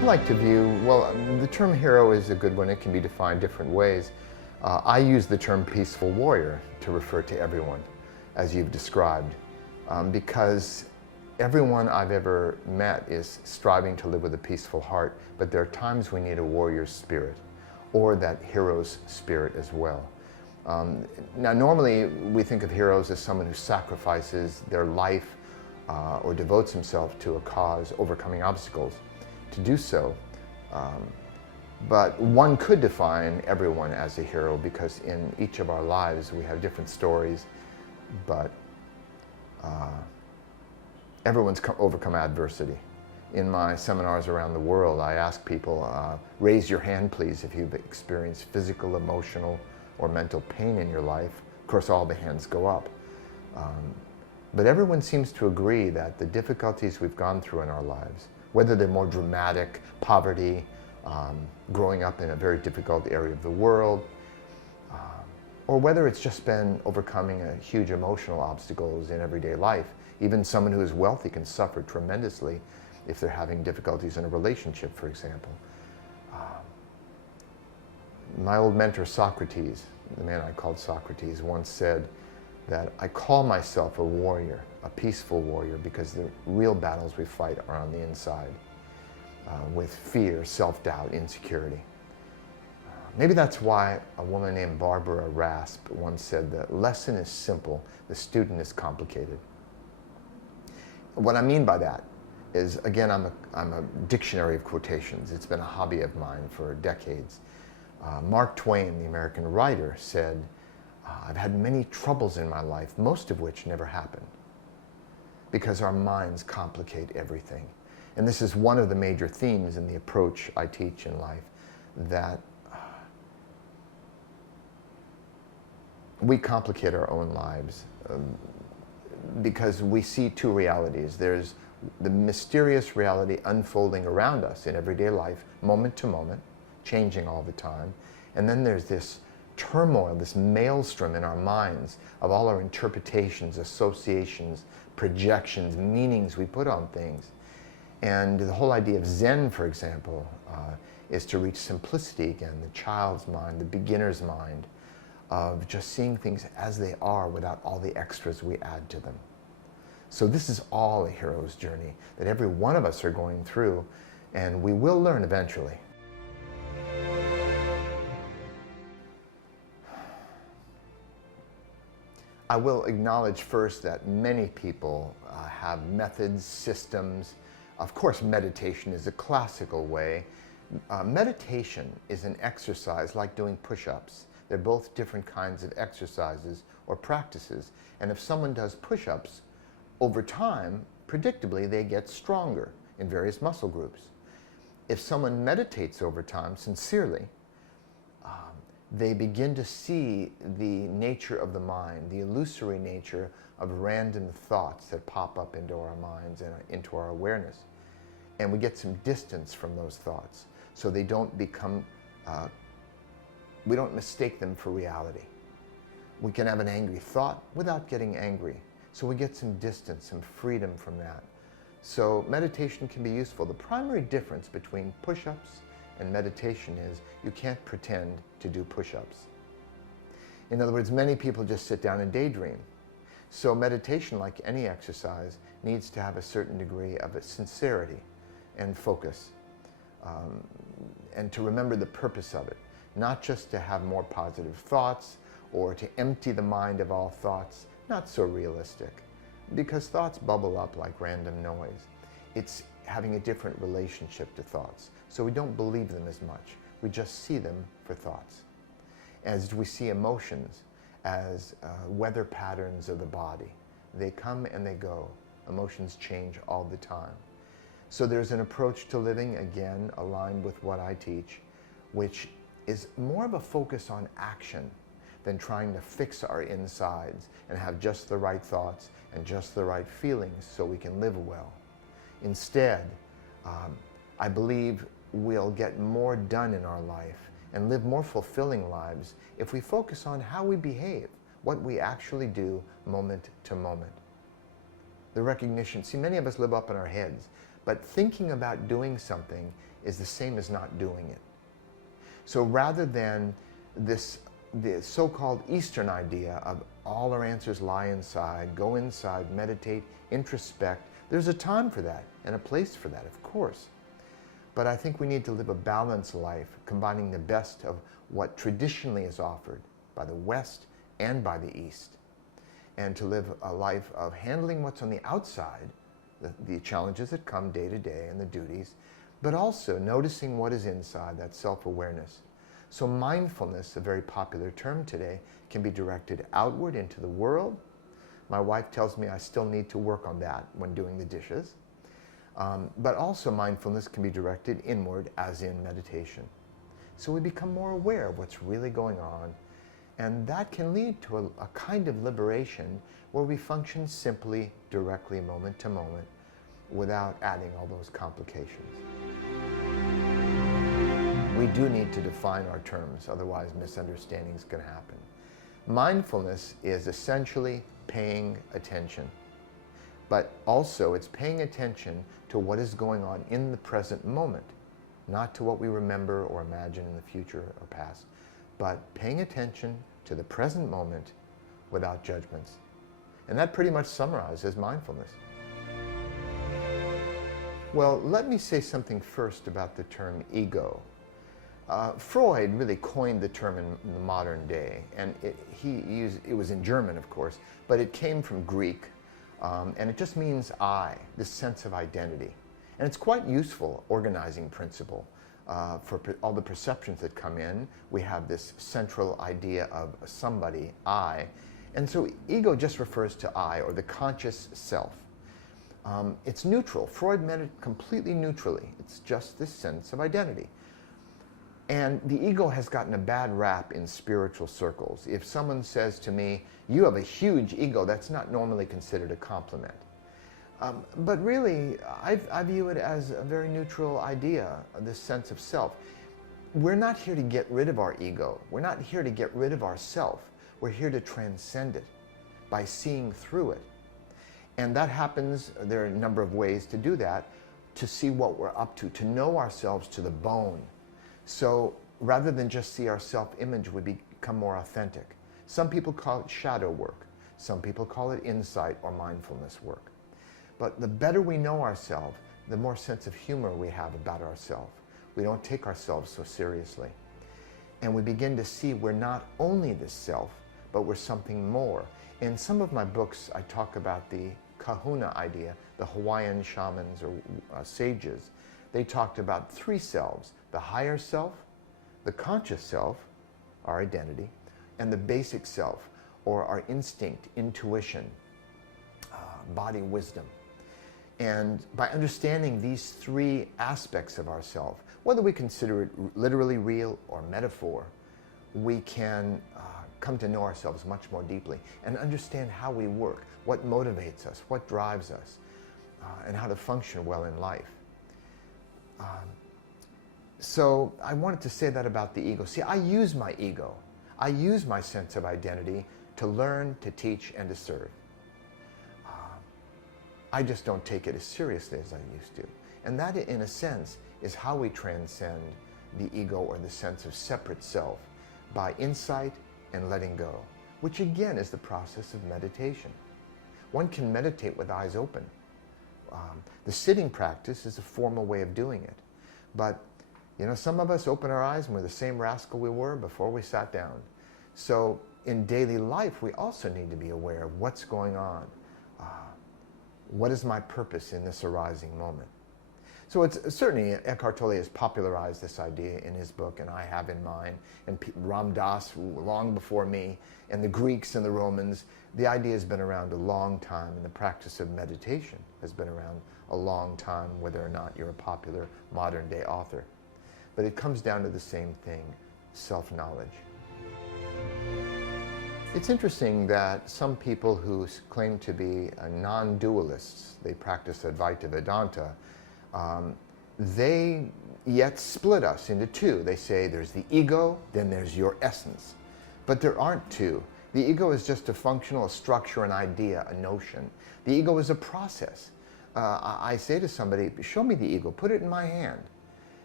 I like to view, well, the term hero is a good one. It can be defined different ways. I use the term peaceful warrior to refer to everyone, as you've described, because everyone I've ever met is striving to live with a peaceful heart, but there are times we need a warrior's spirit, or that hero's spirit as well. Now, normally we think of heroes as someone who sacrifices their life or devotes himself to a cause, overcoming obstacles to do so. But one could define everyone as a hero, because in each of our lives we have different stories, but everyone's overcome adversity. In my seminars around the world, I ask people, raise your hand please if you've experienced physical, emotional, or mental pain in your life. Of course, all the hands go up. But everyone seems to agree that the difficulties we've gone through in our lives, whether they're more dramatic, poverty, growing up in a very difficult area of the world, or whether it's just been overcoming a huge emotional obstacles in everyday life. Even someone who is wealthy can suffer tremendously if they're having difficulties in a relationship, for example. My old mentor Socrates, the man I called Socrates, once said that I call myself a warrior, a peaceful warrior, because the real battles we fight are on the inside, with fear, self-doubt, insecurity. Maybe that's why a woman named Barbara Rasp once said, the lesson is simple, the student is complicated. What I mean by that is, again, I'm a dictionary of quotations. It's been a hobby of mine for decades. Mark Twain, the American writer, said, I've had many troubles in my life, most of which never happened, because our minds complicate everything. And this is one of the major themes in the approach I teach in life, that we complicate our own lives because we see two realities. There's the mysterious reality unfolding around us in everyday life, moment to moment, changing all the time. And then there's this turmoil, this maelstrom in our minds of all our interpretations, associations, projections, meanings we put on things. And the whole idea of Zen, for example, is to reach simplicity again, the child's mind, the beginner's mind, of just seeing things as they are without all the extras we add to them. So this is all a hero's journey that every one of us are going through, and we will learn eventually. I will acknowledge first that many people have methods, systems. Of course, meditation is a classical way. Meditation is an exercise like doing push-ups. They're both different kinds of exercises or practices. And if someone does push-ups, over time, predictably, they get stronger in various muscle groups. If someone meditates over time, sincerely, they begin to see the nature of the mind, the illusory nature of random thoughts that pop up into our minds and into our awareness. And we get some distance from those thoughts, so they don't become, we don't mistake them for reality. We can have an angry thought without getting angry. So we get some distance, some freedom from that. So meditation can be useful. The primary difference between push-ups and meditation is you can't pretend to do push-ups. In other words, many people just sit down and daydream. So meditation, like any exercise, needs to have a certain degree of sincerity and focus, and to remember the purpose of it, not just to have more positive thoughts or to empty the mind of all thoughts. Not so realistic, because thoughts bubble up like random noise. It's having a different relationship to thoughts, so we don't believe them as much. We just see them for thoughts. As we see emotions as weather patterns of the body. They come and they go. Emotions change all the time. So there's an approach to living, again, aligned with what I teach, which is more of a focus on action than trying to fix our insides and have just the right thoughts and just the right feelings so we can live well. Instead, I believe we'll get more done in our life and live more fulfilling lives if we focus on how we behave, what we actually do moment to moment. The recognition, see, many of us live up in our heads, but thinking about doing something is the same as not doing it. So rather than the so-called Eastern idea of all our answers lie inside, go inside, meditate, introspect, there's a time for that and a place for that, of course. But I think we need to live a balanced life, combining the best of what traditionally is offered by the West and by the East, and to live a life of handling what's on the outside, the challenges that come day to day and the duties, but also noticing what is inside, that self-awareness. So mindfulness, a very popular term today, can be directed outward into the world. My wife tells me I still need to work on that when doing the dishes. But also mindfulness can be directed inward, as in meditation. So we become more aware of what's really going on, and that can lead to a kind of liberation where we function simply, directly, moment to moment, without adding all those complications. We do need to define our terms, otherwise misunderstandings can happen. Mindfulness is essentially paying attention, but also it's paying attention to what is going on in the present moment, not to what we remember or imagine in the future or past, but paying attention to the present moment without judgments. And that pretty much summarizes mindfulness. Well, let me say something first about the term ego. Freud really coined the term in the modern day, and it was in German, of course, but it came from Greek, and it just means I, this sense of identity. And it's quite useful organizing principle for all the perceptions that come in. We have this central idea of somebody, I, and so ego just refers to I, or the conscious self. It's neutral. Freud meant it completely neutrally. It's just this sense of identity. And the ego has gotten a bad rap in spiritual circles. If someone says to me, you have a huge ego, that's not normally considered a compliment. But really, I view it as a very neutral idea, this sense of self. We're not here to get rid of our ego. We're not here to get rid of ourself. We're here to transcend it by seeing through it. And that happens, there are a number of ways to do that, to see what we're up to know ourselves to the bone. So rather than just see our self-image, we become more authentic. Some people call it shadow work. Some people call it insight or mindfulness work. But the better we know ourselves, the more sense of humor we have about ourselves. We don't take ourselves so seriously. And we begin to see we're not only this self, but we're something more. In some of my books, I talk about the kahuna idea, the Hawaiian shamans or sages. They talked about three selves: the higher self, the conscious self, our identity, and the basic self, or our instinct, intuition, body wisdom. And by understanding these three aspects of ourself, whether we consider it literally real or metaphor, we can come to know ourselves much more deeply and understand how we work, what motivates us, what drives us, and how to function well in life. So I wanted to say that about the ego. See, I use my ego. I use my sense of identity to learn, to teach, and to serve. I just don't take it as seriously as I used to. And that, in a sense, is how we transcend the ego or the sense of separate self, by insight and letting go, which again is the process of meditation. One can meditate with eyes open. The sitting practice is a formal way of doing it. But, you know, some of us open our eyes and we're the same rascal we were before we sat down. So in daily life, we also need to be aware of what's going on. What is my purpose in this arising moment? So it's certainly, Eckhart Tolle has popularized this idea in his book, and I have in mine, and Ram Dass long before me, and the Greeks and the Romans. The idea has been around a long time, and the practice of meditation has been around a long time, whether or not you're a popular modern day author. But it comes down to the same thing: self-knowledge. It's interesting that some people who claim to be non-dualists, they practice Advaita Vedanta, they yet split us into two. They say there's the ego, then there's your essence. But there aren't two. The ego is just a functional, a structure, an idea, a notion. The ego is a process. I say to somebody, show me the ego, put it in my hand.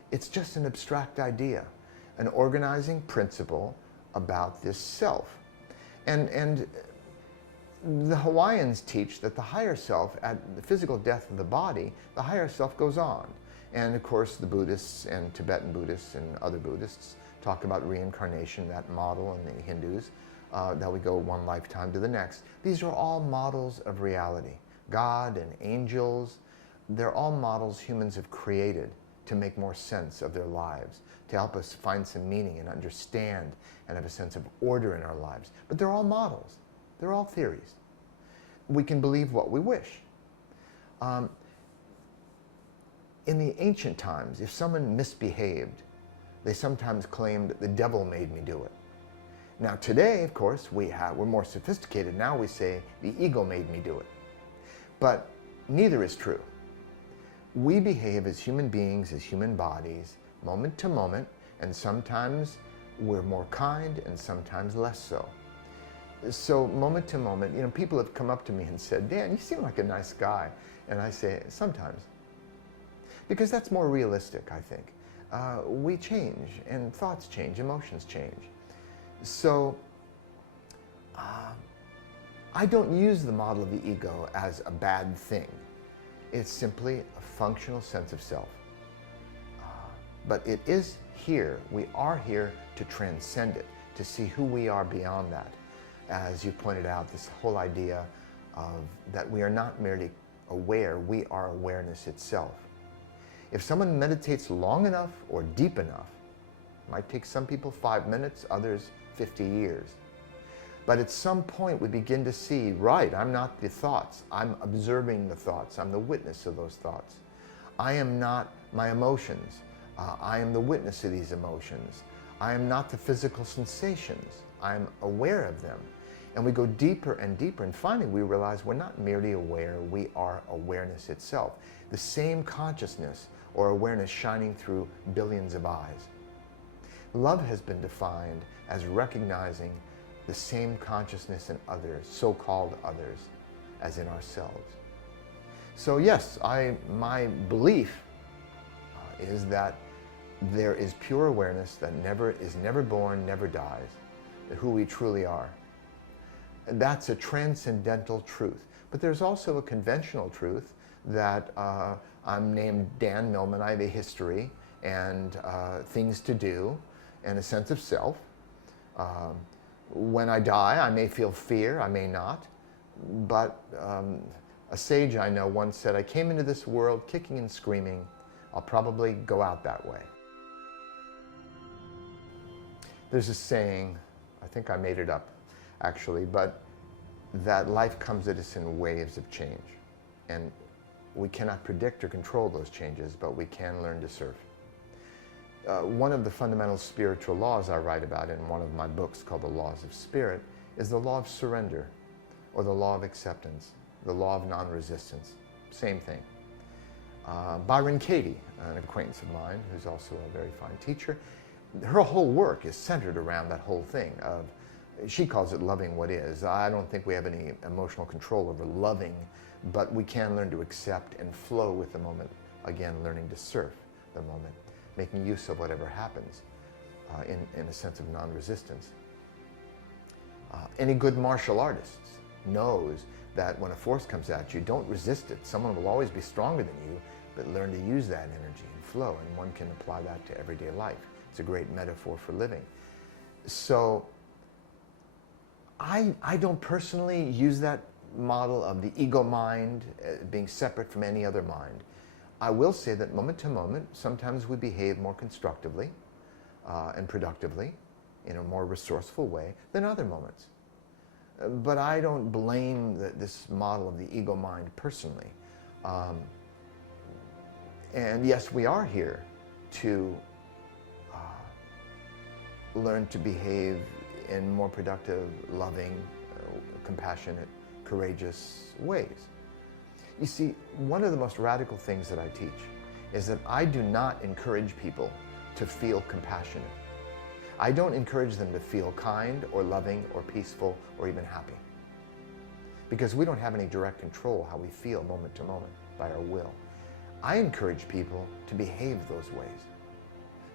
It's just an abstract idea, an organizing principle about this self. And the Hawaiians teach that the higher self, at the physical death of the body, the higher self goes on. And of course, the Buddhists and Tibetan Buddhists and other Buddhists talk about reincarnation, that model, and the Hindus, that we go one lifetime to the next. These are all models of reality. God and angels, they're all models humans have created to make more sense of their lives, to help us find some meaning and understand and have a sense of order in our lives. But they're all models. They're all theories. We can believe what we wish. In the ancient times, if someone misbehaved, they sometimes claimed the devil made me do it. Now today, of course, we're more sophisticated. Now we say the ego made me do it. But neither is true. We behave as human beings, as human bodies, moment to moment, and sometimes we're more kind and sometimes less so. So moment to moment, people have come up to me and said, Dan, you seem like a nice guy. And I say, sometimes. Because that's more realistic, I think. We change, and thoughts change, emotions change. So I don't use the model of the ego as a bad thing. It's simply a functional sense of self. But it is here. We are here to transcend it, to see who we are beyond that. As you pointed out, this whole idea of that we are not merely aware, we are awareness itself. If someone meditates long enough or deep enough, it might take some people 5 minutes, others 50 years. But at some point we begin to see, right, I'm not the thoughts, I'm observing the thoughts, I'm the witness of those thoughts. I am not my emotions, I am the witness of these emotions. I am not the physical sensations, I'm aware of them. And we go deeper and deeper, and finally we realize we're not merely aware, we are awareness itself. The same consciousness or awareness shining through billions of eyes. Love has been defined as recognizing the same consciousness in others, so-called others, as in ourselves. So yes, my belief is that there is pure awareness that is never born, never dies, who we truly are. That's a transcendental truth. But there's also a conventional truth that I'm named Dan Millman, I have a history and things to do and a sense of self. When I die, I may feel fear, I may not. But a sage I know once said, I came into this world kicking and screaming. I'll probably go out that way. There's a saying, I think I made it up actually, but that life comes at us in waves of change. And we cannot predict or control those changes, but we can learn to surf. One of the fundamental spiritual laws I write about in one of my books called The Laws of Spirit is the law of surrender, or the law of acceptance, the law of non-resistance, same thing. Byron Katie, an acquaintance of mine, who's also a very fine teacher, her whole work is centered around that whole thing of, she calls it loving what is. I don't think we have any emotional control over loving, but we can learn to accept and flow with the moment. Again, learning to surf the moment, making use of whatever happens in a sense of non-resistance. Any good martial artist knows that when a force comes at you, don't resist it. Someone will always be stronger than you, but learn to use that energy and flow, and one can apply that to everyday life. It's a great metaphor for living. So I don't personally use that model of the ego mind being separate from any other mind. I will say that moment to moment, sometimes we behave more constructively and productively in a more resourceful way than other moments. But I don't blame this model of the ego mind personally. And yes, we are here to learn to behave in more productive, loving, compassionate, courageous ways. You see, one of the most radical things that I teach is that I do not encourage people to feel compassionate. I don't encourage them to feel kind or loving or peaceful or even happy. Because we don't have any direct control how we feel moment to moment by our will. I encourage people to behave those ways.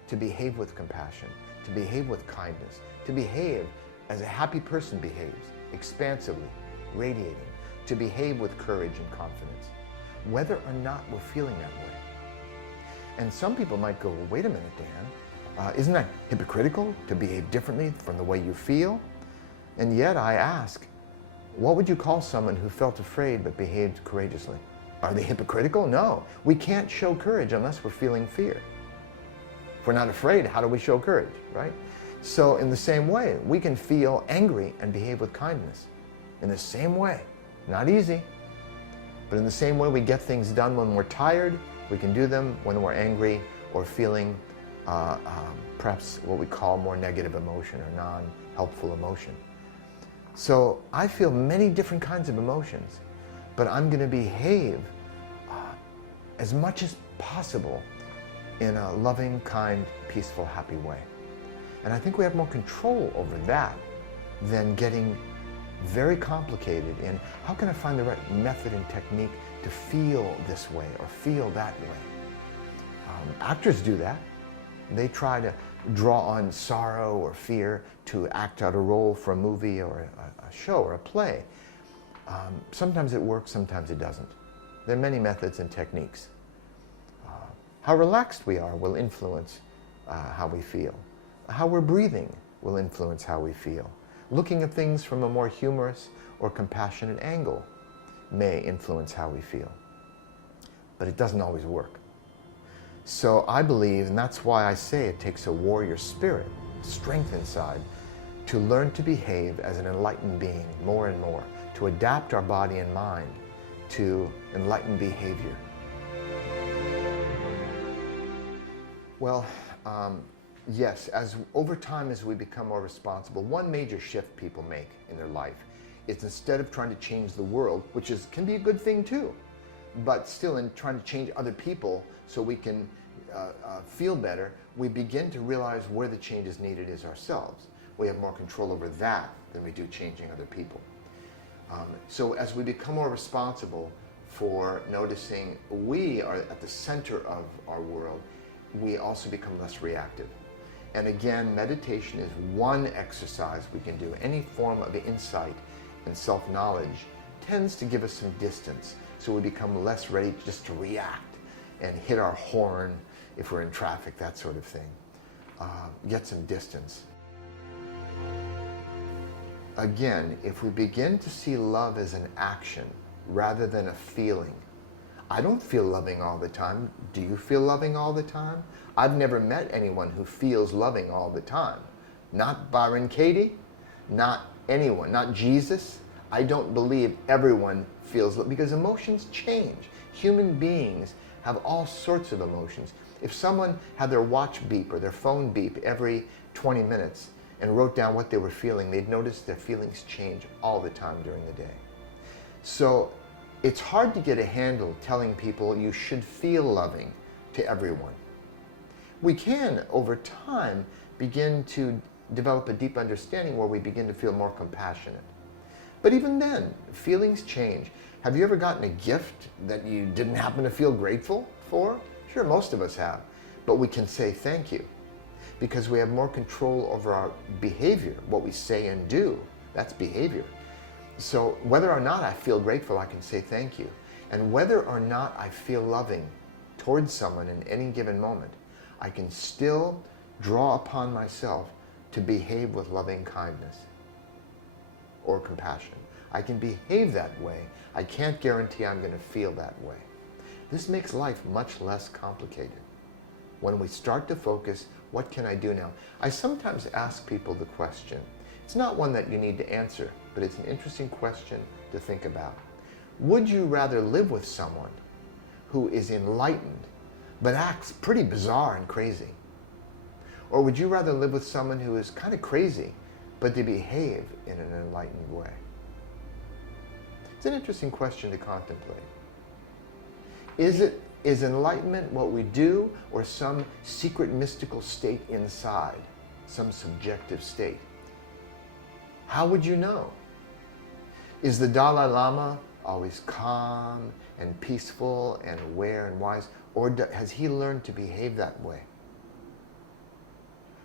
to behave with compassion, to behave with kindness, to behave as a happy person behaves, expansively, radiating, to behave with courage and confidence, whether or not we're feeling that way. And some people might go, well, wait a minute, Dan, isn't that hypocritical to behave differently from the way you feel? And yet I ask, what would you call someone who felt afraid but behaved courageously? Are they hypocritical? No. We can't show courage unless we're feeling fear. If we're not afraid, how do we show courage, right? So in the same way, we can feel angry and behave with kindness. In the same way. Not easy, but in the same way we get things done when we're tired, we can do them when we're angry or feeling perhaps what we call more negative emotion or non-helpful emotion. So I feel many different kinds of emotions, but I'm going to behave as much as possible in a loving, kind, peaceful, happy way. And I think we have more control over that than getting very complicated in how can I find the right method and technique to feel this way or feel that way. Actors do that. They try to draw on sorrow or fear to act out a role for a movie or a show or a play. Sometimes it works, sometimes it doesn't. There are many methods and techniques. How relaxed we are will influence how we feel. How we're breathing will influence how we feel. Looking at things from a more humorous or compassionate angle may influence how we feel. But it doesn't always work. So I believe, and that's why I say it takes a warrior spirit, strength inside, to learn to behave as an enlightened being more and more, to adapt our body and mind to enlightened behavior. Well, yes, over time as we become more responsible, one major shift people make in their life is instead of trying to change the world, which can be a good thing too, but still in trying to change other people so we can feel better, we begin to realize where the change is needed is ourselves. We have more control over that than we do changing other people. So as we become more responsible for noticing we are at the center of our world, we also become less reactive. And again, meditation is one exercise we can do. Any form of insight and self-knowledge tends to give us some distance, so we become less ready just to react and hit our horn if we're in traffic, that sort of thing. Get some distance. Again, if we begin to see love as an action rather than a feeling, I don't feel loving all the time. Do you feel loving all the time? I've never met anyone who feels loving all the time. Not Byron Katie, not anyone, not Jesus. I don't believe everyone feels love because emotions change. Human beings have all sorts of emotions. If someone had their watch beep or their phone beep every 20 minutes and wrote down what they were feeling, they'd notice their feelings change all the time during the day. So it's hard to get a handle telling people you should feel loving to everyone. We can, over time, begin to develop a deep understanding where we begin to feel more compassionate. But even then, feelings change. Have you ever gotten a gift that you didn't happen to feel grateful for? Sure, most of us have. But we can say thank you because we have more control over our behavior, what we say and do. That's behavior. So whether or not I feel grateful, I can say thank you. And whether or not I feel loving towards someone in any given moment, I can still draw upon myself to behave with loving kindness or compassion. I can behave that way. I can't guarantee I'm going to feel that way. This makes life much less complicated. When we start to focus, what can I do now? I sometimes ask people the question. It's not one that you need to answer, but it's an interesting question to think about. Would you rather live with someone who is enlightened but acts pretty bizarre and crazy? Or would you rather live with someone who is kind of crazy but they behave in an enlightened way? It's an interesting question to contemplate. Is enlightenment what we do or some secret mystical state inside, some subjective state? How would you know? Is the Dalai Lama always calm and peaceful and aware and wise, or has he learned to behave that way?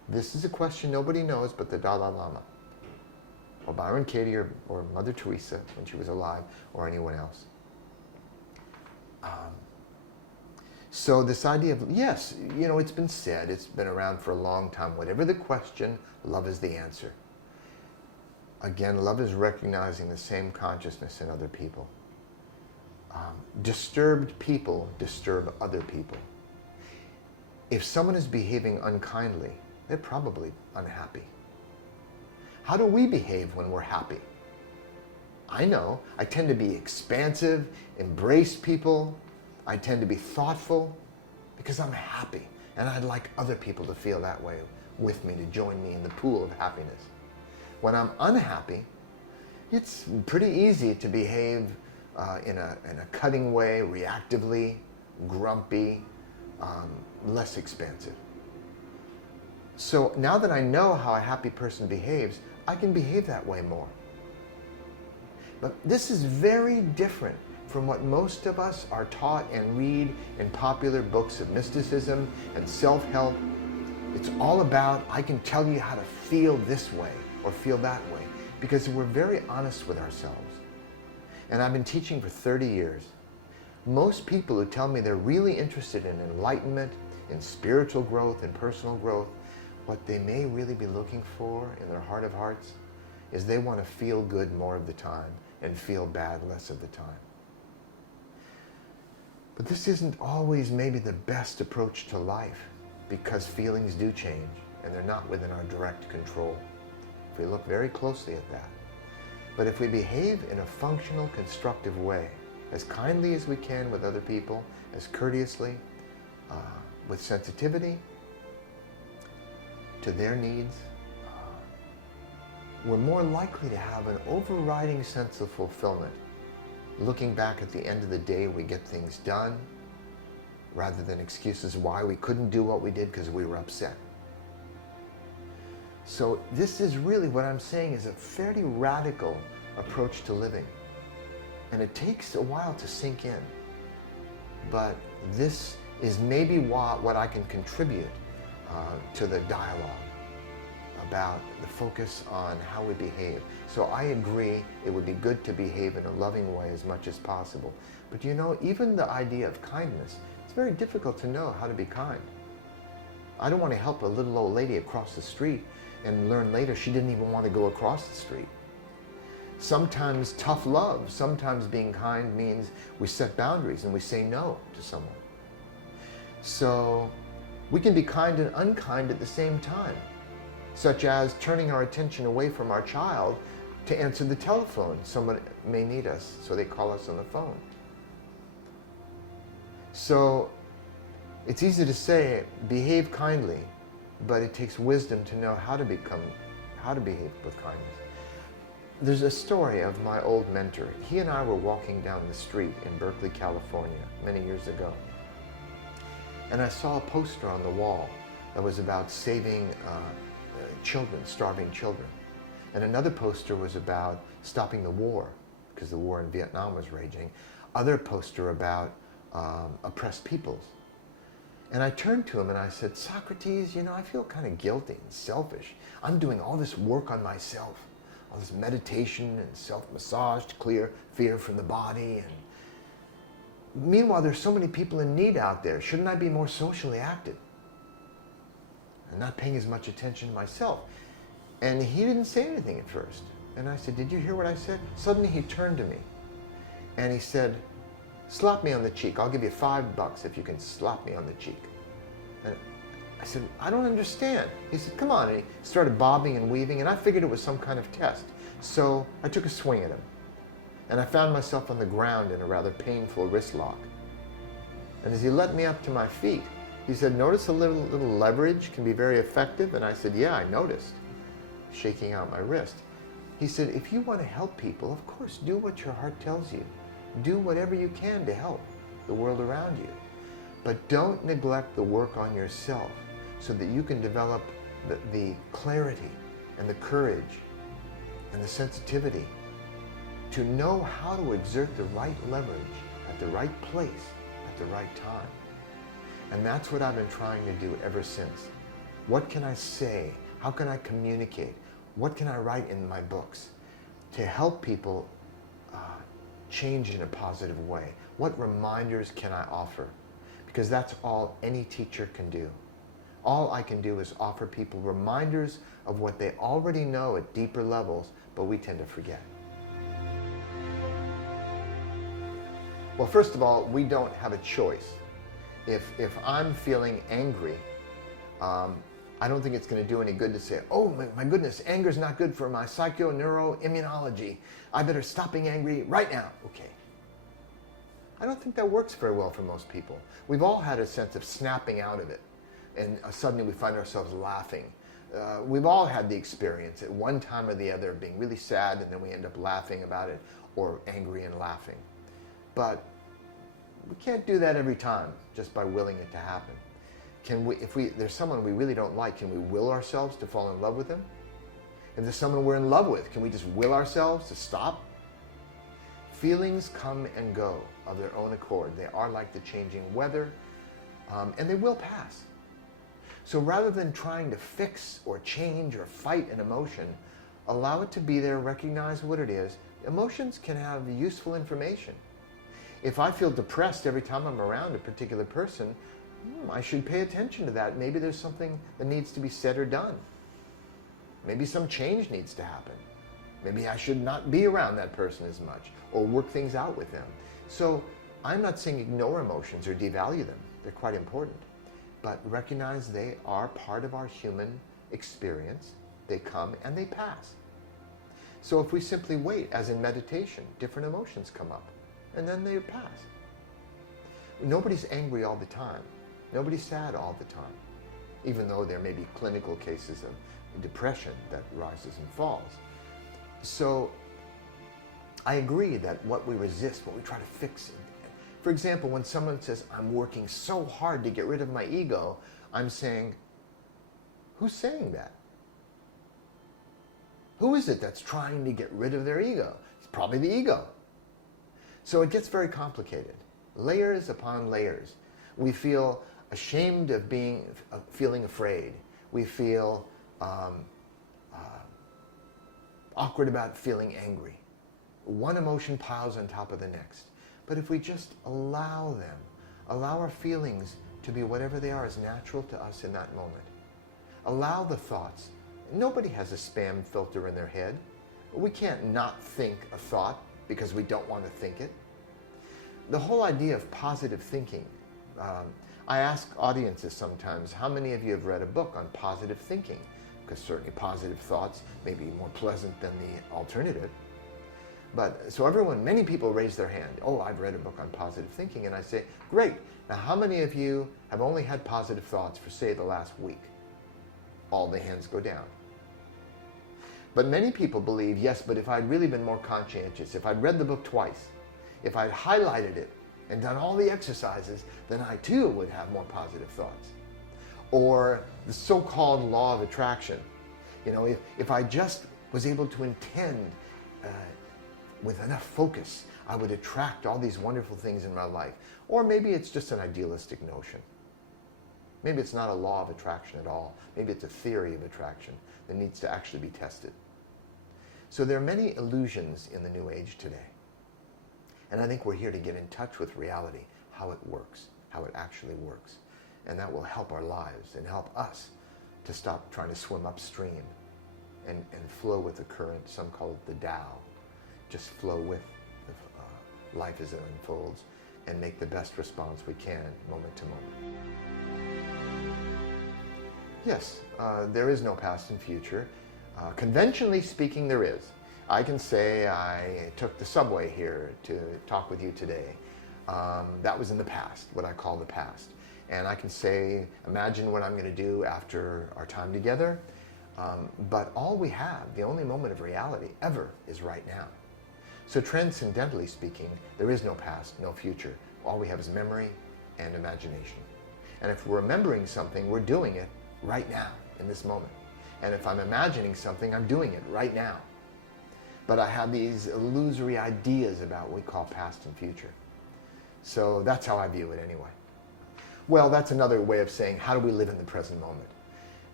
This is a question nobody knows but the Dalai Lama, or Byron Katie, or Mother Teresa when she was alive, or anyone else. So this idea of, yes, it's been said, it's been around for a long time. Whatever the question, love is the answer. Again, love is recognizing the same consciousness in other people. Disturbed people disturb other people. If someone is behaving unkindly, they're probably unhappy. How do we behave when we're happy? I know, I tend to be expansive, embrace people. I tend to be thoughtful because I'm happy, and I'd like other people to feel that way with me, to join me in the pool of happiness. When I'm unhappy, it's pretty easy to behave in a cutting way, reactively, grumpy, less expansive. So now that I know how a happy person behaves, I can behave that way more. But this is very different from what most of us are taught and read in popular books of mysticism and self-help. It's all about, I can tell you how to feel this way or feel that way, because we're very honest with ourselves. And I've been teaching for 30 years. Most people who tell me they're really interested in enlightenment, in spiritual growth, in personal growth, what they may really be looking for in their heart of hearts is they want to feel good more of the time and feel bad less of the time. But this isn't always maybe the best approach to life, because feelings do change and they're not within our direct control. If we look very closely at that. But if we behave in a functional, constructive way, as kindly as we can with other people, as courteously, with sensitivity to their needs, we're more likely to have an overriding sense of fulfillment. Looking back at the end of the day, we get things done, rather than excuses why we couldn't do what we did because we were upset. So this is really what I'm saying is a fairly radical approach to living. And it takes a while to sink in. But this is maybe what I can contribute to the dialogue about the focus on how we behave. So I agree it would be good to behave in a loving way as much as possible. But even the idea of kindness, it's very difficult to know how to be kind. I don't want to help a little old lady across the street and learn later she didn't even want to go across the street. Sometimes tough love, sometimes being kind means we set boundaries and we say no to someone. So we can be kind and unkind at the same time, such as turning our attention away from our child to answer the telephone. Someone may need us, so they call us on the phone. So it's easy to say, behave kindly, but it takes wisdom to know how to behave with kindness. There's a story of my old mentor. He and I were walking down the street in Berkeley, California, many years ago. And I saw a poster on the wall that was about saving children, starving children. And another poster was about stopping the war, because the war in Vietnam was raging. Other poster about oppressed peoples. And I turned to him and I said, Socrates, I feel kind of guilty and selfish. I'm doing all this work on myself, all this meditation and self-massage to clear fear from the body. And meanwhile, there's so many people in need out there. Shouldn't I be more socially active? And not paying as much attention to myself. And he didn't say anything at first. And I said, did you hear what I said? Suddenly he turned to me and he said, slap me on the cheek. I'll give you $5 if you can slap me on the cheek. And I said, I don't understand. He said, come on. And he started bobbing and weaving, and I figured it was some kind of test. So I took a swing at him. And I found myself on the ground in a rather painful wrist lock. And as he led me up to my feet, he said, notice a little leverage can be very effective? And I said, yeah, I noticed, shaking out my wrist. He said, if you want to help people, of course, do what your heart tells you. Do whatever you can to help the world around you. But don't neglect the work on yourself so that you can develop the clarity and the courage and the sensitivity to know how to exert the right leverage at the right place at the right time. And that's what I've been trying to do ever since. What can I say? How can I communicate? What can I write in my books to help people change in a positive way? What reminders can I offer? Because that's all any teacher can do. All I can do is offer people reminders of what they already know at deeper levels, but we tend to forget. Well, first of all, we don't have a choice. If I'm feeling angry, I don't think it's going to do any good to say, oh my goodness, anger is not good for my psychoneuroimmunology. I better stop being angry right now. Okay. I don't think that works very well for most people. We've all had a sense of snapping out of it, and suddenly we find ourselves laughing. We've all had the experience at one time or the other of being really sad, and then we end up laughing about it, or angry and laughing. But we can't do that every time just by willing it to happen. Can we, if there's someone we really don't like, can we will ourselves to fall in love with them? If there's someone we're in love with, can we just will ourselves to stop? Feelings come and go of their own accord. They are like the changing weather, and they will pass. So rather than trying to fix or change or fight an emotion, allow it to be there, recognize what it is. Emotions can have useful information. If I feel depressed every time I'm around a particular person, I should pay attention to that. Maybe there's something that needs to be said or done. Maybe some change needs to happen. Maybe I should not be around that person as much, or work things out with them. So I'm not saying ignore emotions or devalue them. They're quite important. But recognize they are part of our human experience. They come and they pass. So if we simply wait, as in meditation, different emotions come up and then they pass. Nobody's angry all the time. Nobody's sad all the time, even though there may be clinical cases of depression that rises and falls. So I agree that what we resist, what we try to fix. For example, when someone says, I'm working so hard to get rid of my ego, I'm saying, who's saying that? Who is it that's trying to get rid of their ego? It's probably the ego. So it gets very complicated. Layers upon layers. We feel ashamed of feeling afraid. We feel awkward about feeling angry. One emotion piles on top of the next. But if we just allow them, allow our feelings to be whatever they are as natural to us in that moment. Allow the thoughts. Nobody has a spam filter in their head. We can't not think a thought because we don't want to think it. The whole idea of positive thinking, I ask audiences sometimes, how many of you have read a book on positive thinking? Because certainly positive thoughts may be more pleasant than the alternative. But so many people raise their hand. Oh, I've read a book on positive thinking. And I say, great. Now, how many of you have only had positive thoughts for, say, the last week? All the hands go down. But many people believe, yes, but if I'd really been more conscientious, if I'd read the book twice, if I'd highlighted it and done all the exercises, then I too would have more positive thoughts. Or the so-called law of attraction. You know, if I just was able to intend with enough focus, I would attract all these wonderful things in my life. Or maybe it's just an idealistic notion. Maybe it's not a law of attraction at all. Maybe it's a theory of attraction that needs to actually be tested. So there are many illusions in the New Age today. And I think we're here to get in touch with reality, how it works, how it actually works. And that will help our lives and help us to stop trying to swim upstream and flow with the current. Some call it the Tao. Just flow with life as it unfolds and make the best response we can moment to moment. Yes, there is no past and future. Conventionally speaking, there is. I can say I took the subway here to talk with you today. That was in the past, what I call the past. And I can say, imagine what I'm going to do after our time together. But all we have, the only moment of reality ever, is right now. So transcendentally speaking, there is no past, no future. All we have is memory and imagination. And if we're remembering something, we're doing it right now, in this moment. And if I'm imagining something, I'm doing it right now. But I have these illusory ideas about what we call past and future. So that's how I view it anyway. Well, that's another way of saying, how do we live in the present moment?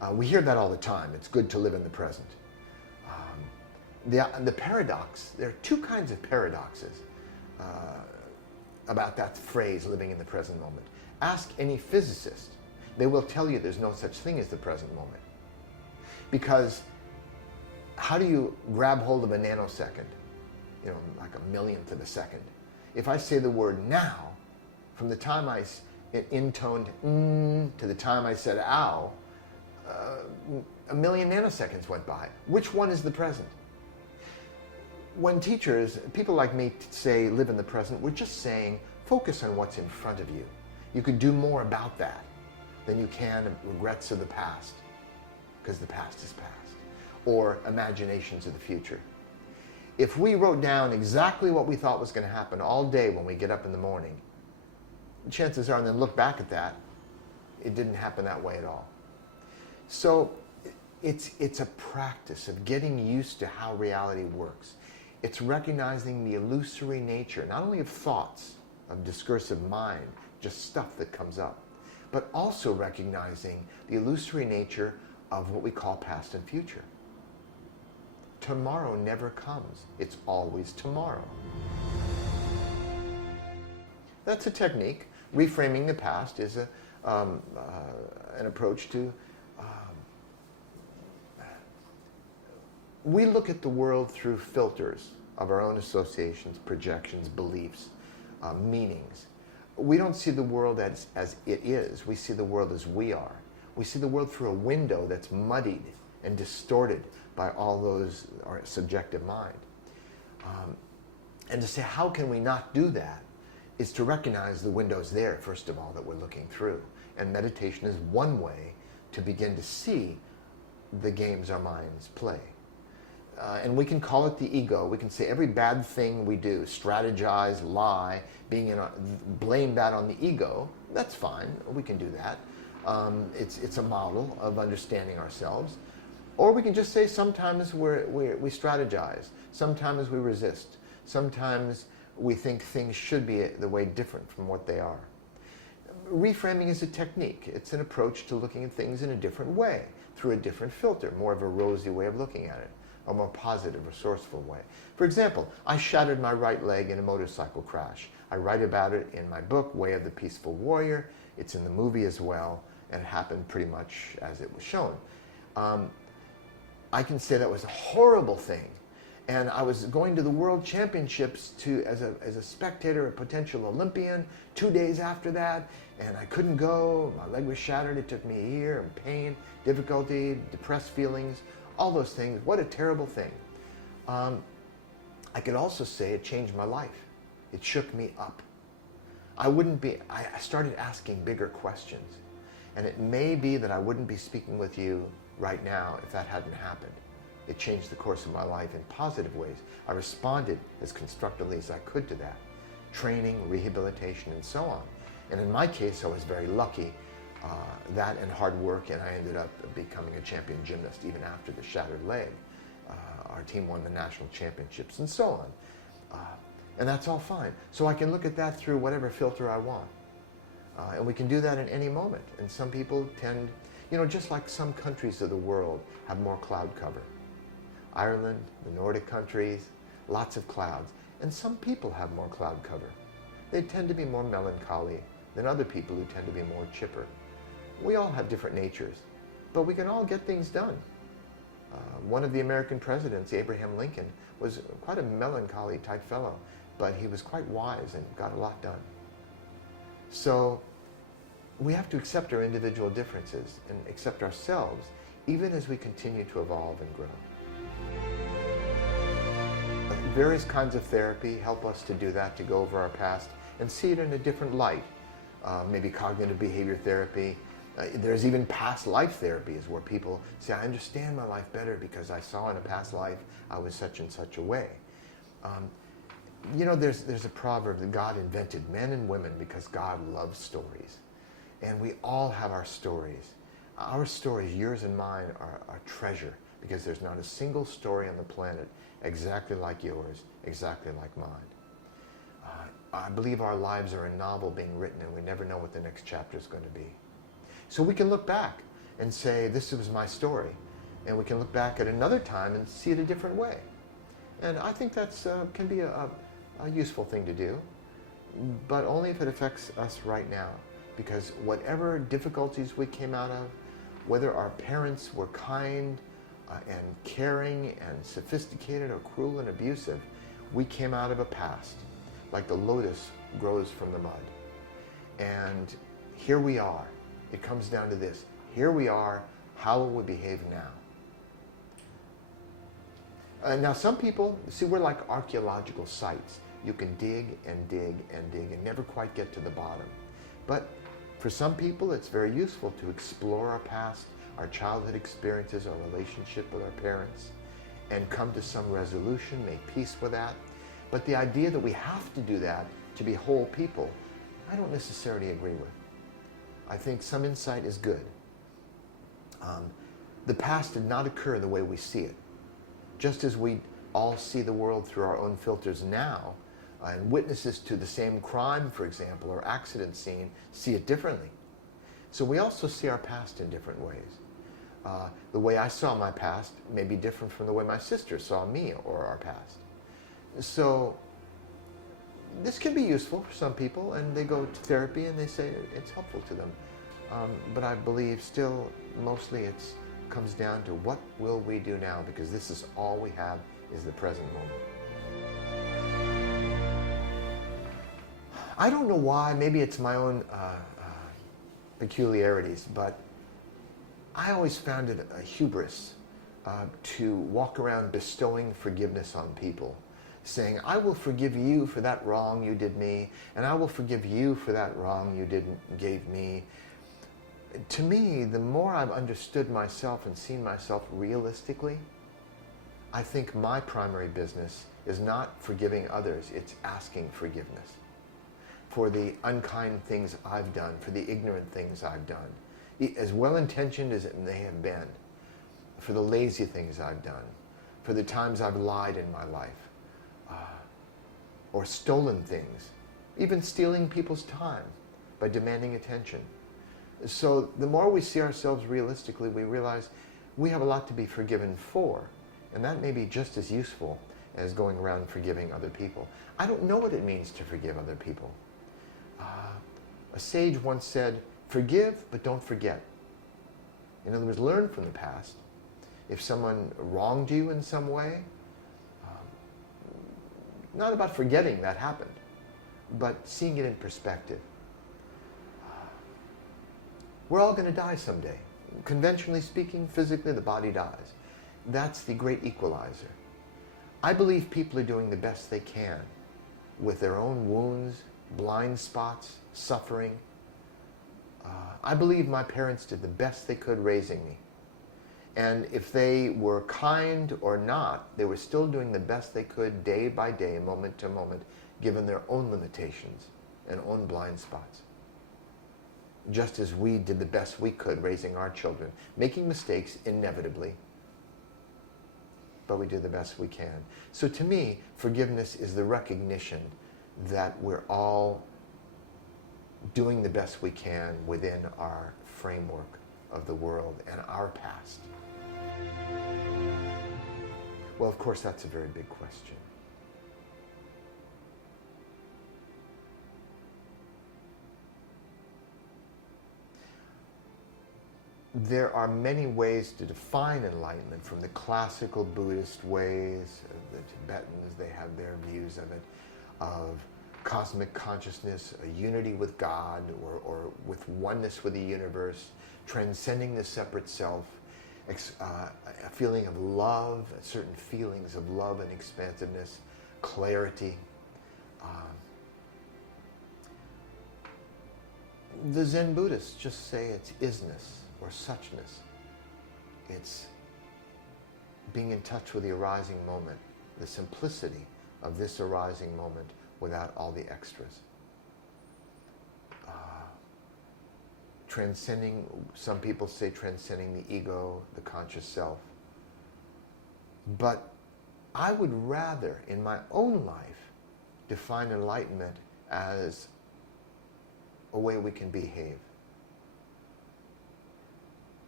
We hear that all the time. It's good to live in the present. The paradox, there are two kinds of paradoxes about that phrase, living in the present moment. Ask any physicist. They will tell you there's no such thing as the present moment. Because how do you grab hold of a nanosecond? Like a millionth of a second. If I say the word now, from the time I intoned to the time I said ow, a million nanoseconds went by. Which one is the present? When people like me say live in the present, we're just saying focus on what's in front of you. You could do more about that than you can regrets of the past, because the past is past, or imaginations of the future. If we wrote down exactly what we thought was going to happen all day when we get up in the morning, chances are, and then look back at that, it didn't happen that way at all. So it's a practice of getting used to how reality works. It's recognizing the illusory nature, not only of thoughts, of discursive mind, just stuff that comes up, but also recognizing the illusory nature of what we call past and future. Tomorrow never comes. It's always tomorrow. That's a technique. Reframing the past is an approach to... we look at the world through filters of our own associations, projections, beliefs, meanings. We don't see the world as it is. We see the world as we are. We see the world through a window that's muddied and distorted by all those, our subjective mind. And to say, how can we not do that, is to recognize the window's there, first of all, that we're looking through. And meditation is one way to begin to see the games our minds play. And we can call it the ego. We can say every bad thing we do, strategize, lie, blame that on the ego. That's fine. We can do that. It's a model of understanding ourselves. Or we can just say sometimes we strategize. Sometimes we resist. Sometimes we think things should be the way different from what they are. Reframing is a technique. It's an approach to looking at things in a different way, through a different filter, more of a rosy way of looking at it, a more positive, resourceful way. For example, I shattered my right leg in a motorcycle crash. I write about it in my book, Way of the Peaceful Warrior. It's in the movie as well, and it happened pretty much as it was shown. I can say that was a horrible thing. And I was going to the World Championships as a spectator, a potential Olympian, 2 days after that, and I couldn't go. My leg was shattered. It took me a year, and pain, difficulty, depressed feelings, all those things. What a terrible thing. I could also say it changed my life. It shook me up. I started asking bigger questions. And it may be that I wouldn't be speaking with you right now if that hadn't happened. It changed the course of my life in positive ways. I responded as constructively as I could to that. Training, rehabilitation, and so on. And in my case, I was very lucky. That and hard work, and I ended up becoming a champion gymnast even after the shattered leg. Our team won the national championships and so on. And that's all fine. So I can look at that through whatever filter I want. And we can do that in any moment. And some people tend, just like some countries of the world have more cloud cover. Ireland, the Nordic countries, lots of clouds. And some people have more cloud cover. They tend to be more melancholy than other people who tend to be more chipper. We all have different natures, but we can all get things done. One of the American presidents, Abraham Lincoln, was quite a melancholy type fellow, but he was quite wise and got a lot done. So we have to accept our individual differences and accept ourselves, even as we continue to evolve and grow. Various kinds of therapy help us to do that, to go over our past and see it in a different light. Maybe cognitive behavior therapy. There's even past life therapies where people say, I understand my life better because I saw in a past life I was such and such a way. There's a proverb that God invented men and women because God loves stories. And we all have our stories. Our stories, yours and mine, are treasure because there's not a single story on the planet exactly like yours, exactly like mine. I believe our lives are a novel being written and we never know what the next chapter is going to be. So we can look back and say, this was my story. And we can look back at another time and see it a different way. And I think that's can be a useful thing to do, but only if it affects us right now. Because whatever difficulties we came out of, whether our parents were kind and caring and sophisticated or cruel and abusive, we came out of a past, like the lotus grows from the mud. And here we are. It comes down to this. Here we are. How will we behave now? Now some people, see, we're like archaeological sites. You can dig and dig and dig and never quite get to the bottom. But for some people, it's very useful to explore our past, our childhood experiences, our relationship with our parents, and come to some resolution, make peace with that. But the idea that we have to do that to be whole people, I don't necessarily agree with. I think some insight is good. The past did not occur the way we see it. Just as we all see the world through our own filters now, and witnesses to the same crime, for example, or accident scene, see it differently. So we also see our past in different ways. The way I saw my past may be different from the way my sister saw me or our past. So this can be useful for some people, and they go to therapy and they say it's helpful to them. But I believe still mostly it comes down to what will we do now, because this is all we have, is the present moment. I don't know why, maybe it's my own peculiarities, but I always found it a hubris to walk around bestowing forgiveness on people, saying, I will forgive you for that wrong you did me, and I will forgive you for that wrong you gave me. To me, the more I've understood myself and seen myself realistically, I think my primary business is not forgiving others, it's asking forgiveness for the unkind things I've done, for the ignorant things I've done, as well-intentioned as it may have been, for the lazy things I've done, for the times I've lied in my life, or stolen things, even stealing people's time by demanding attention. So the more we see ourselves realistically, we realize we have a lot to be forgiven for, and that may be just as useful as going around forgiving other people. I don't know what it means to forgive other people. A sage once said, forgive, but don't forget. In other words, learn from the past. If someone wronged you in some way, not about forgetting that happened, but seeing it in perspective. We're all going to die someday. Conventionally speaking, physically, the body dies. That's the great equalizer. I believe people are doing the best they can with their own wounds, blind spots, suffering. I believe my parents did the best they could raising me. And if they were kind or not, they were still doing the best they could day by day, moment to moment, given their own limitations and own blind spots. Just as we did the best we could raising our children, making mistakes inevitably, but we do the best we can. So to me, forgiveness is the recognition that we're all doing the best we can within our framework of the world and our past. Well, of course, that's a very big question. There are many ways to define enlightenment, from the classical Buddhist ways. The Tibetans, they have their views of it, of cosmic consciousness, a unity with God, or with oneness with the universe, transcending the separate self, a feeling of love, certain feelings of love and expansiveness, clarity. The Zen Buddhists just say it's isness or suchness. It's being in touch with the arising moment, the simplicity of this arising moment without all the extras. Transcending, some people say transcending the ego, the conscious self. But I would rather, in my own life, define enlightenment as a way we can behave.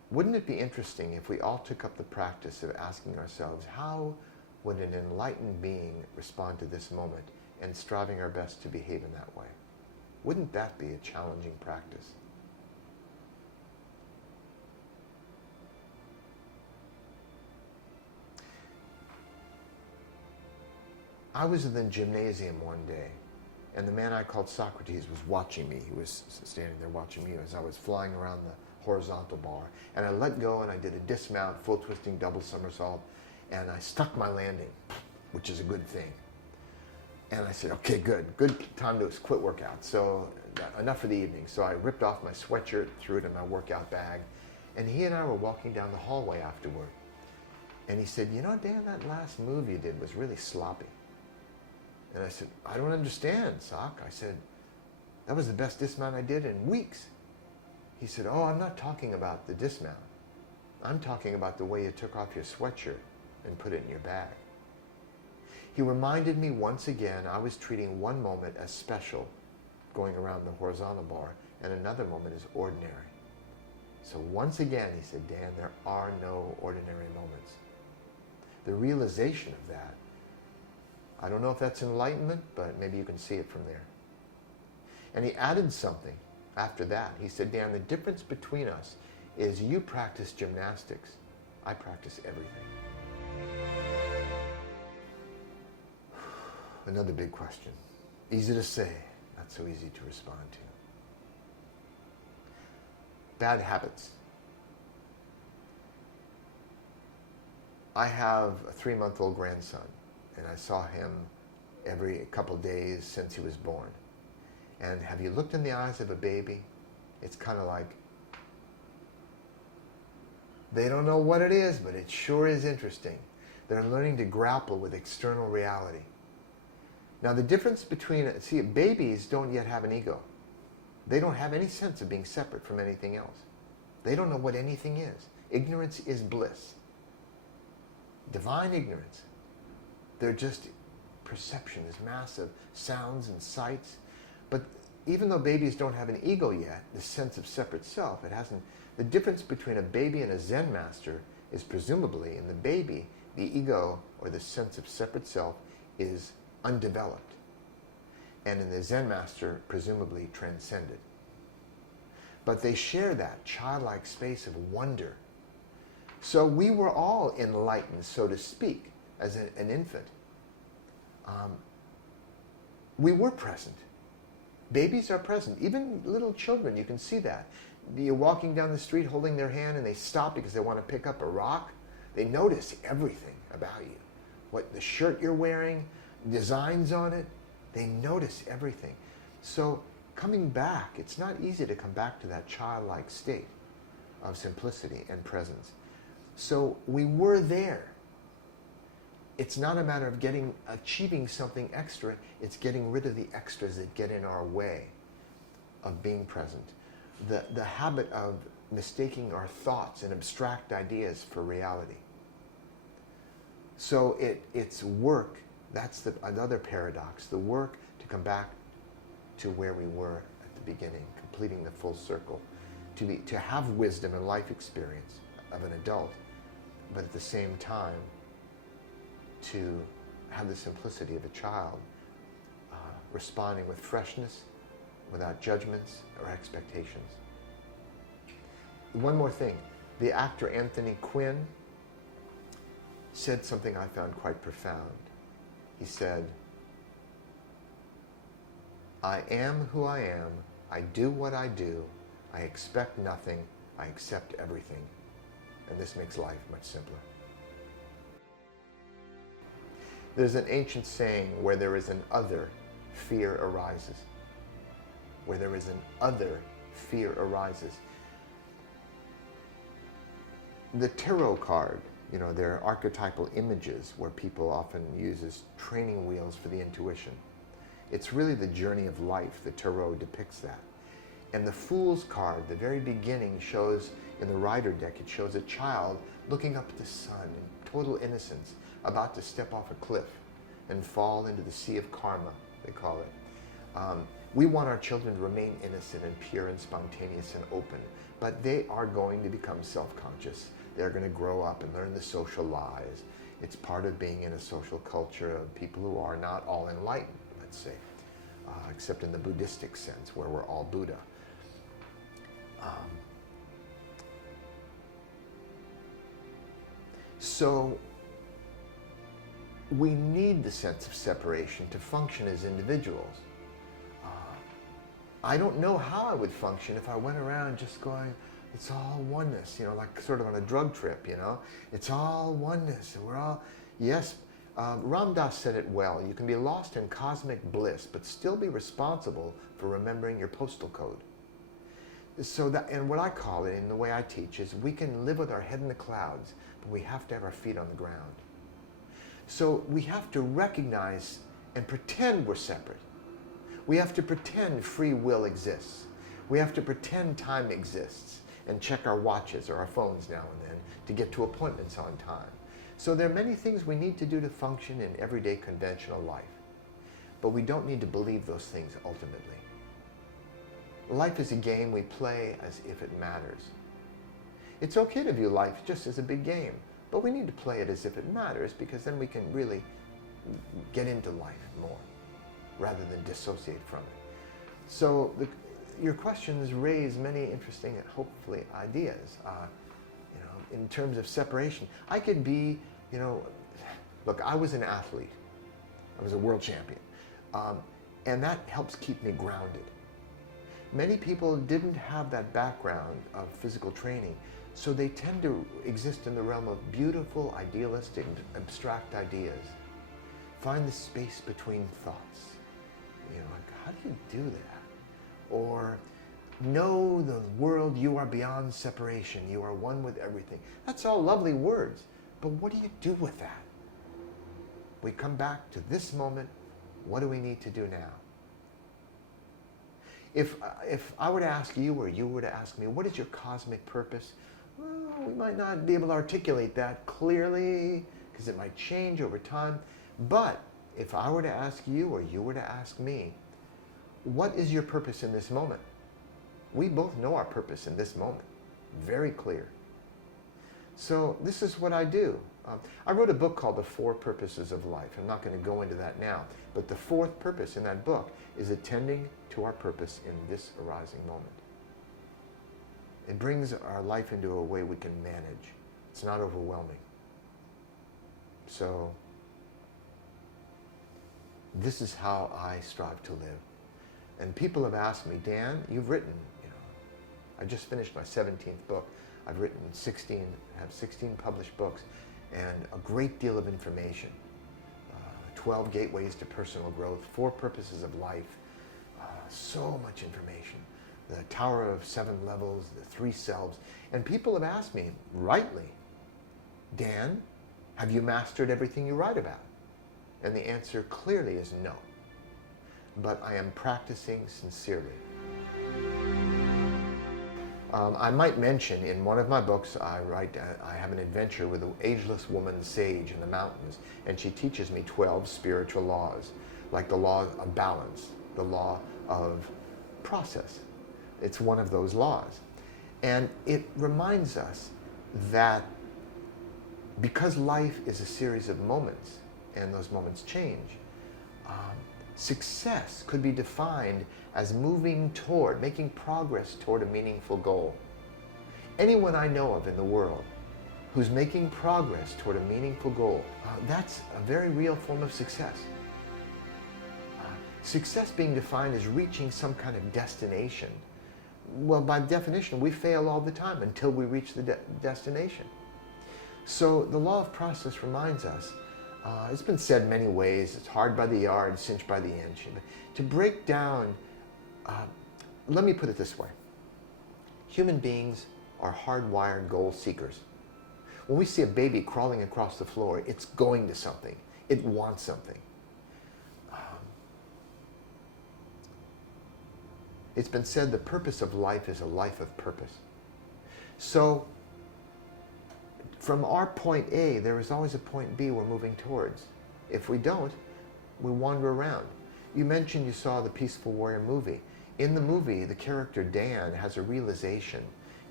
Wouldn't it be interesting if we all took up the practice of asking ourselves, how would an enlightened being respond to this moment, and striving our best to behave in that way? Wouldn't that be a challenging practice? I was in the gymnasium one day, and the man I called Socrates was watching me. He was standing there watching me as I was flying around the horizontal bar. And I let go and I did a dismount, full twisting, double somersault, and I stuck my landing, which is a good thing. And I said, okay, good time to quit workout. So enough for the evening. So I ripped off my sweatshirt, threw it in my workout bag, and he and I were walking down the hallway afterward. And he said, you know, Dan, that last move you did was really sloppy. And I said, I don't understand, Sock. I said, that was the best dismount I did in weeks. He said, oh, I'm not talking about the dismount. I'm talking about the way you took off your sweatshirt and put it in your bag. He reminded me once again I was treating one moment as special, going around the horizontal bar, and another moment as ordinary. So once again, he said, Dan, there are no ordinary moments. The realization of that, I don't know if that's enlightenment, but maybe you can see it from there. And he added something after that. He said, Dan, the difference between us is you practice gymnastics. I practice everything. Another big question. Easy to say, not so easy to respond to. Bad habits. I have a 3-month-old grandson, and I saw him every couple days since he was born. And have you looked in the eyes of a baby? It's kind of like, they don't know what it is, but it sure is interesting. They're learning to grapple with external reality. Now the difference between, see, babies don't yet have an ego. They don't have any sense of being separate from anything else. They don't know what anything is. Ignorance is bliss. Divine ignorance. They're just, perception is massive, sounds and sights. But even though babies don't have an ego yet, the sense of separate self, it hasn't. The difference between a baby and a Zen master is presumably in the baby, the ego or the sense of separate self is undeveloped. And in the Zen master, presumably transcended. But they share that childlike space of wonder. So we were all enlightened, so to speak, as an infant. We were present. Babies are present. Even little children, you can see that. You're walking down the street holding their hand and they stop because they want to pick up a rock. They notice everything about you. What the shirt you're wearing, designs on it, they notice everything. So coming back, it's not easy to come back to that childlike state of simplicity and presence. So we were there. It's not a matter of achieving something extra, it's getting rid of the extras that get in our way of being present. The habit of mistaking our thoughts and abstract ideas for reality. So it's work, that's another paradox, the work to come back to where we were at the beginning, completing the full circle, to have wisdom and life experience of an adult, but at the same time, to have the simplicity of a child, responding with freshness, without judgments or expectations. One more thing. The actor Anthony Quinn said something I found quite profound. He said, I am who I am, I do what I do, I expect nothing, I accept everything. And this makes life much simpler. There's an ancient saying, where there is an other, fear arises. Where there is an other, fear arises. The tarot card, there are archetypal images where people often use as training wheels for the intuition. It's really the journey of life. The tarot depicts that. And the Fool's card, the very beginning, shows, in the Rider deck, it shows a child looking up at the sun in total innocence, about to step off a cliff and fall into the sea of karma, they call it. We want our children to remain innocent and pure and spontaneous and open. but they are going to become self-conscious. They're going to grow up and learn the social lies. It's part of being in a social culture of people who are not all enlightened, let's say, except in the Buddhistic sense, where we're all Buddha. So we need the sense of separation to function as individuals. I don't know how I would function if I went around just going, it's all oneness, like sort of on a drug trip, It's all oneness, and we're all, yes. Ram Dass said it well, you can be lost in cosmic bliss, but still be responsible for remembering your postal code. So that, and what I call it, in the way I teach, is we can live with our head in the clouds, but we have to have our feet on the ground. So we have to recognize and pretend we're separate. We have to pretend free will exists. We have to pretend time exists and check our watches or our phones now and then to get to appointments on time. So there are many things we need to do to function in everyday conventional life. But we don't need to believe those things ultimately. Life is a game we play as if it matters. It's okay to view life just as a big game, but we need to play it as if it matters, because then we can really get into life more rather than dissociate from it. So your questions raise many interesting, hopefully, ideas. In terms of separation, I could be, look, I was an athlete. I was a world champion. And that helps keep me grounded. Many people didn't have that background of physical training, so they tend to exist in the realm of beautiful, idealistic, abstract ideas. Find the space between thoughts. How do you do that? Or know the world, you are beyond separation, you are one with everything. That's all lovely words, but what do you do with that? We come back to this moment, what do we need to do now? If I were to ask you, or you were to ask me, what is your cosmic purpose? Well, we might not be able to articulate that clearly, because it might change over time. But if I were to ask you, or you were to ask me, what is your purpose in this moment? We both know our purpose in this moment. Very clear. So this is what I do. I wrote a book called The Four Purposes of Life. I'm not going to go into that now. But the fourth purpose in that book is attending to our purpose in this arising moment. It brings our life into a way we can manage. It's not overwhelming. So this is how I strive to live. And people have asked me, Dan, you've written, I just finished my 17th book. I've written 16 published books, and a great deal of information. 12 gateways to personal growth, 4 purposes of life, so much information. The Tower of 7 Levels, the 3 selves. And people have asked me, rightly, Dan, have you mastered everything you write about? And the answer clearly is no. But I am practicing sincerely. I might mention, in one of my books, I have an adventure with an ageless woman sage in the mountains, and she teaches me 12 spiritual laws, like the law of balance, the law of process. It's one of those laws. And it reminds us that because life is a series of moments, and those moments change, success could be defined as moving toward, making progress toward a meaningful goal. Anyone I know of in the world who's making progress toward a meaningful goal, that's a very real form of success. Success being defined as reaching some kind of destination. Well, by definition, we fail all the time until we reach the destination. So the law of process reminds us, it's been said many ways, it's hard by the yard, cinched by the inch. To break down, let me put it this way. Human beings are hardwired goal seekers. When we see a baby crawling across the floor, it's going to something. It wants something. It's been said the purpose of life is a life of purpose. So, from our point A, there is always a point B we're moving towards. If we don't, we wander around. You mentioned you saw the Peaceful Warrior movie. In the movie, the character Dan has a realization.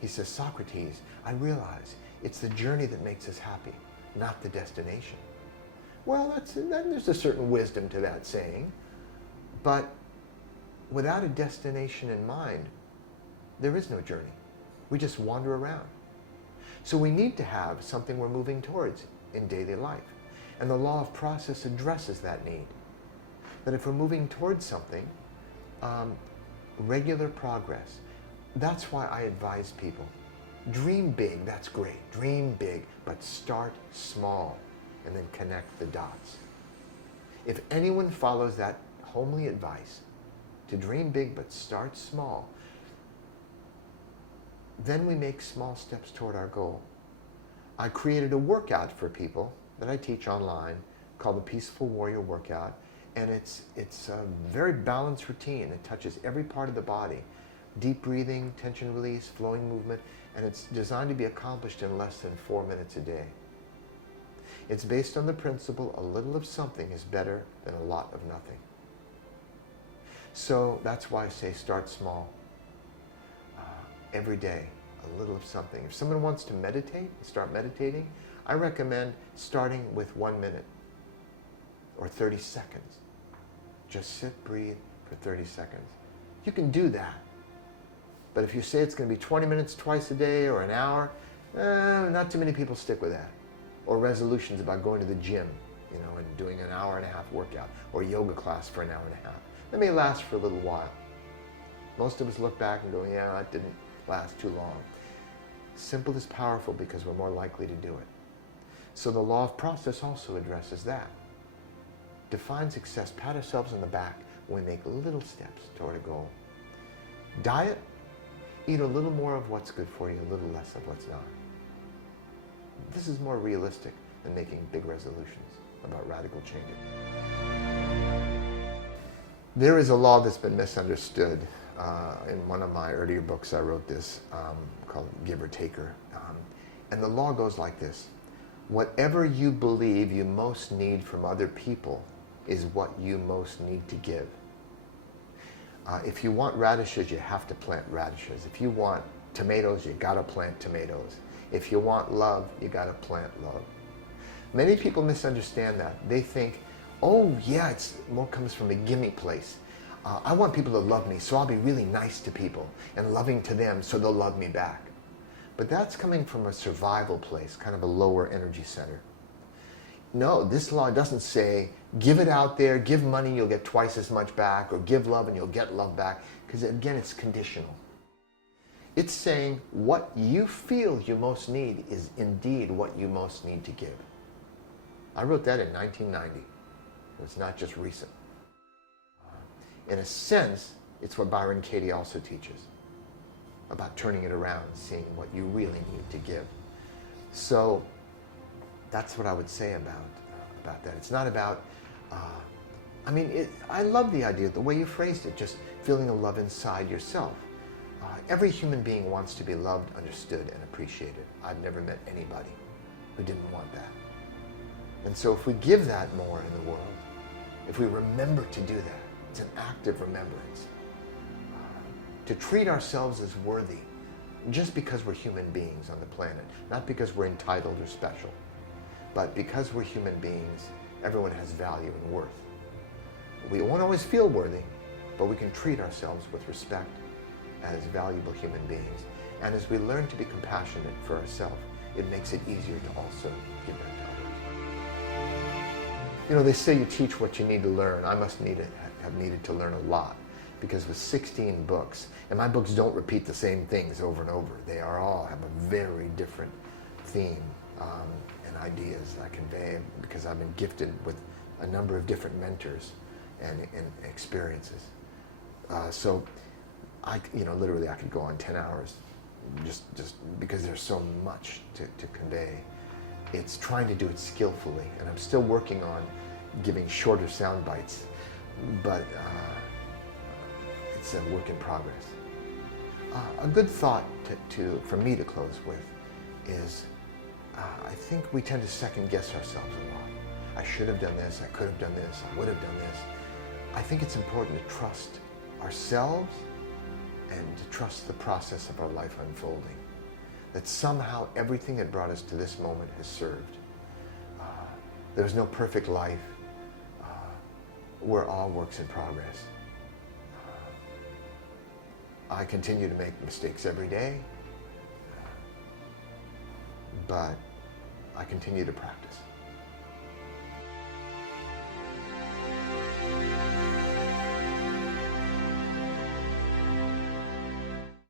He says, Socrates, I realize it's the journey that makes us happy, not the destination. Well, there's a certain wisdom to that saying, but without a destination in mind, there is no journey. We just wander around. So we need to have something we're moving towards in daily life. And the law of process addresses that need. That if we're moving towards something, regular progress. That's why I advise people. Dream big, that's great. Dream big, but start small and then connect the dots. If anyone follows that homely advice to dream big but start small, then we make small steps toward our goal. I created a workout for people that I teach online called the Peaceful Warrior Workout, and it's a very balanced routine. It touches every part of the body. Deep breathing, tension release, flowing movement, and it's designed to be accomplished in less than 4 minutes a day. It's based on the principle, a little of something is better than a lot of nothing. So that's why I say start small. Every day, a little of something. If someone wants to meditate, start meditating, I recommend starting with 1 minute or 30 seconds. Just sit, breathe for 30 seconds. You can do that. But if you say it's going to be 20 minutes twice a day or an hour, not too many people stick with that. Or resolutions about going to the gym, and doing an hour-and-a-half workout, or yoga class for an hour-and-a-half. That may last for a little while. Most of us look back and go, yeah, that didn't last too long. Simple is powerful because we're more likely to do it. So the law of process also addresses that. Define success, pat ourselves on the back when we make little steps toward a goal. Diet, eat a little more of what's good for you, a little less of what's not. This is more realistic than making big resolutions about radical changes. There is a law that's been misunderstood. In one of my earlier books, I wrote this called Give or Taker. And the law goes like this. Whatever you believe you most need from other people is what you most need to give. If you want radishes, you have to plant radishes. If you want tomatoes, you gotta plant tomatoes. If you want love, you gotta plant love. Many people misunderstand that. They think, oh yeah, it's more comes from a gimme place. I want people to love me, so I'll be really nice to people and loving to them so they'll love me back. But that's coming from a survival place, kind of a lower energy center. No, this law doesn't say, give it out there, give money, you'll get twice as much back, or give love and you'll get love back, because again, it's conditional. It's saying what you feel you most need is indeed what you most need to give. I wrote that in 1990. It's not just recent. In a sense, it's what Byron Katie also teaches about turning it around, seeing what you really need to give. So that's what I would say about that. It's not about, I love the idea, the way you phrased it, just feeling a love inside yourself. Every human being wants to be loved, understood, and appreciated. I've never met anybody who didn't want that. And so if we give that more in the world, if we remember to do that, it's an act of remembrance. To treat ourselves as worthy, just because we're human beings on the planet, not because we're entitled or special, but because we're human beings, everyone has value and worth. We won't always feel worthy, but we can treat ourselves with respect as valuable human beings. And as we learn to be compassionate for ourselves, it makes it easier to also give back to others. They say you teach what you need to learn. I must have needed to learn a lot, because with 16 books, and my books don't repeat the same things over and over. They all have a very different theme and ideas I convey, because I've been gifted with a number of different mentors and experiences. So literally I could go on 10 hours just because there's so much to convey. It's trying to do it skillfully, and I'm still working on giving shorter sound bites, but it's a work in progress. A good thought for me to close with is, I think we tend to second guess ourselves a lot. I should have done this, I could have done this, I would have done this. I think it's important to trust ourselves and to trust the process of our life unfolding. that somehow everything that brought us to this moment has served. There's no perfect life. We're all works in progress. I continue to make mistakes every day, but I continue to practice.